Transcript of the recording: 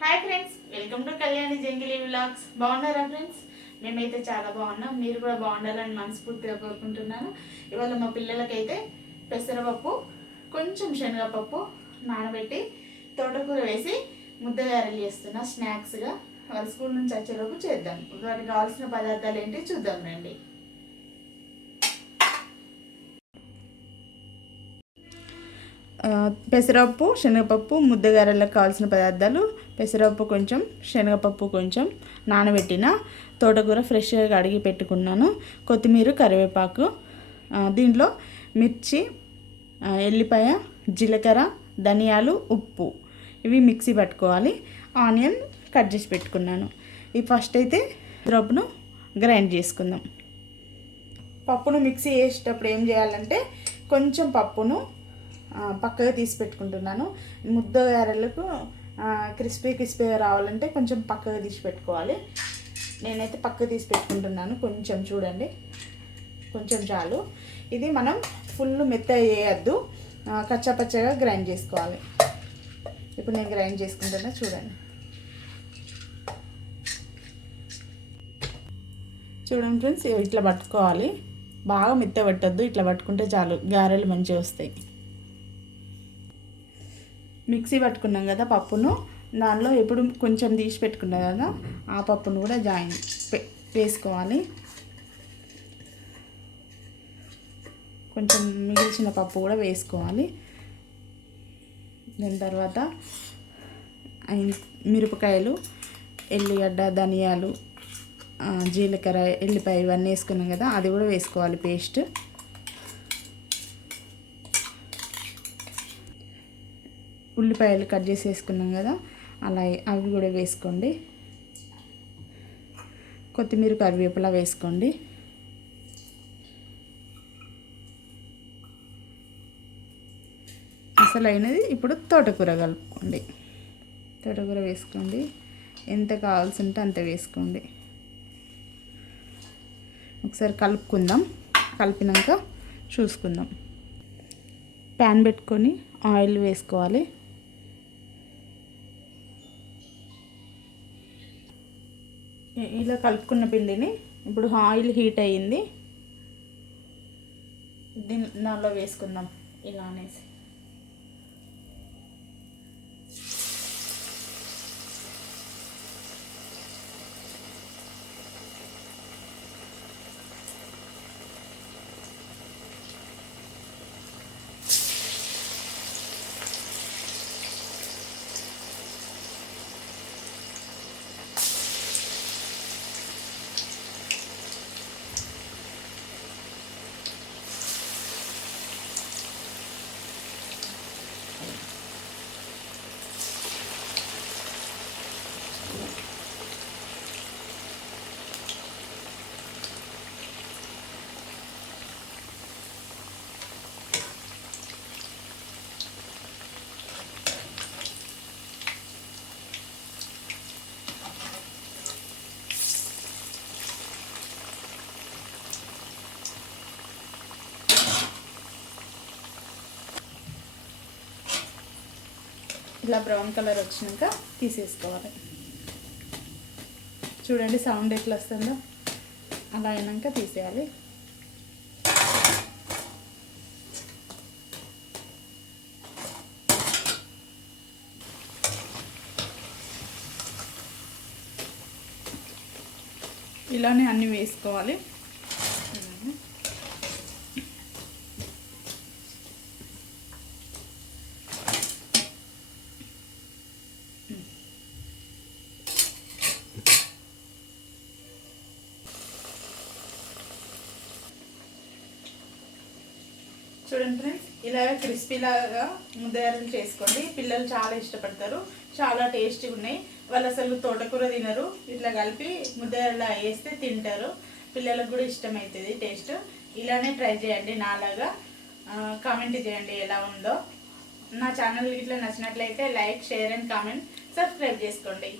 Hi friends, welcome to Kalyani Jangili vlogs. బాగున్నారా friends? మేమైతే చాలా బాగున్నాం. మీరు కూడా బాగుండాలని మనస్ఫూర్తిగా కోరుకుంటున్నాను. ఇవాళ మా పిల్లలకైతే పెసరపప్పు, కొంచెం శనగపప్పు నానబెట్టి తోటకూర వేసి ముద్దగారెలు చేస్తున్నా స్నాక్స్గా. వాళ్ళ స్కూల్ నుంచి వచ్చేలోపు చేద్దాం. వాటికి కావాల్సిన పదార్థాలు ఏంటి చూద్దాం రండి. పెసరపప్పు, శనగపప్పు, ముద్దగారెలకు కావాల్సిన పదార్థాలు: పెసరపప్పు కొంచెం, శనగపప్పు కొంచెం, నానబెట్టిన తోటకూర ఫ్రెష్గా కడిగి పెట్టుకున్నాను, కొత్తిమీర, కరివేపాకు, దీంట్లో మిర్చి, ఎల్లిపాయ, జీలకర్ర, ధనియాలు, ఉప్పు, ఇవి మిక్సీ పట్టుకోవాలి. ఆనియన్ కట్ చేసి పెట్టుకున్నాను. ఈ ఫస్ట్ అయితే పెసరపప్పును గ్రైండ్ చేసుకుందాం. పప్పును మిక్సీ వేసేటప్పుడు ఏం చేయాలంటే కొంచెం పప్పును పక్కగా తీసి పెట్టుకుంటున్నాను. ముద్దగారెలకు క్రిస్పీగా రావాలంటే కొంచెం పక్కగా తీసి పెట్టుకోవాలి. నేనైతే పక్కగా తీసి పెట్టుకుంటున్నాను. కొంచెం చూడండి, కొంచెం చాలు. ఇది మనం ఫుల్ మెత్తగా చేయొద్దు, కచ్చాపచ్చగా గ్రైండ్ చేసుకోవాలి. ఇప్పుడు నేను గ్రైండ్ చేసుకుంటున్నా, చూడండి. చూడండి ఫ్రెండ్స్, ఇట్లా పట్టుకోవాలి. బాగా మెత్త పట్టద్దు, ఇట్లా పట్టుకుంటే చాలు, గారెలు మంచిగా వస్తాయి. మిక్సీ పట్టుకున్నాం కదా పప్పును, దానిలో ఎప్పుడు కొంచెం తీసి పెట్టుకున్నాం కదా ఆ పప్పును కూడా వేసుకోవాలి. కొంచెం మిగిల్చిన పప్పు కూడా వేసుకోవాలి. దాని తర్వాత మిరపకాయలు, ఎల్లిగడ్డ, ధనియాలు, జీలకర్ర, ఎల్లిపాయ ఇవన్నీ వేసుకున్నాం కదా అది కూడా వేసుకోవాలి పేస్ట్. ఉల్లిపాయలు కట్ చేసి వేసుకున్నాం కదా అలా అవి కూడా వేసుకోండి. కొత్తిమీర, కరివేపాకు వేసుకోండి. అసలైనది ఇప్పుడు తోటకూర కలుపుకోండి. తోటకూర వేసుకోండి, ఎంత కావాల్సి ఉంటే అంత వేసుకోండి. ఒకసారి కలుపుకుందాం. కలిపినాక చూసుకుందాం. ప్యాన్ పెట్టుకొని ఆయిల్ వేసుకోవాలి. ఇలా కలుపుకున్న పిండిని ఇప్పుడు ఆయిల్ హీట్ అయ్యింది, దానిలో వేసుకుందాం. ఇలా అనేసి ఇలా బ్రౌన్ కలర్ వచ్చినాక తీసేసుకోవాలి. చూడండి సౌండ్ ఎట్లా వస్తుందో, అలా అయినాక తీసేయాలి. ఇలానే అన్నీ వేసుకోవాలి. చూడండి ఫ్రెండ్స్, ఇలాగ క్రిస్పీలాగా ముద్దగారెలు చేసుకోండి. పిల్లలు చాలా ఇష్టపడతారు, చాలా టేస్టీగా ఉన్నాయి. వాళ్ళు అసలు తోటకూర తినరు, ఇట్లా కలిపి ముద్దగారెలా వేస్తే తింటారు. పిల్లలకు కూడా ఇష్టమవుతుంది టేస్ట్. ఇలానే ట్రై చేయండి, నాలాగా కామెంట్ చేయండి ఎలా ఉందో. నా ఛానల్ ఇట్లా నచ్చినట్లయితే like, share and comment, subscribe చేసుకోండి.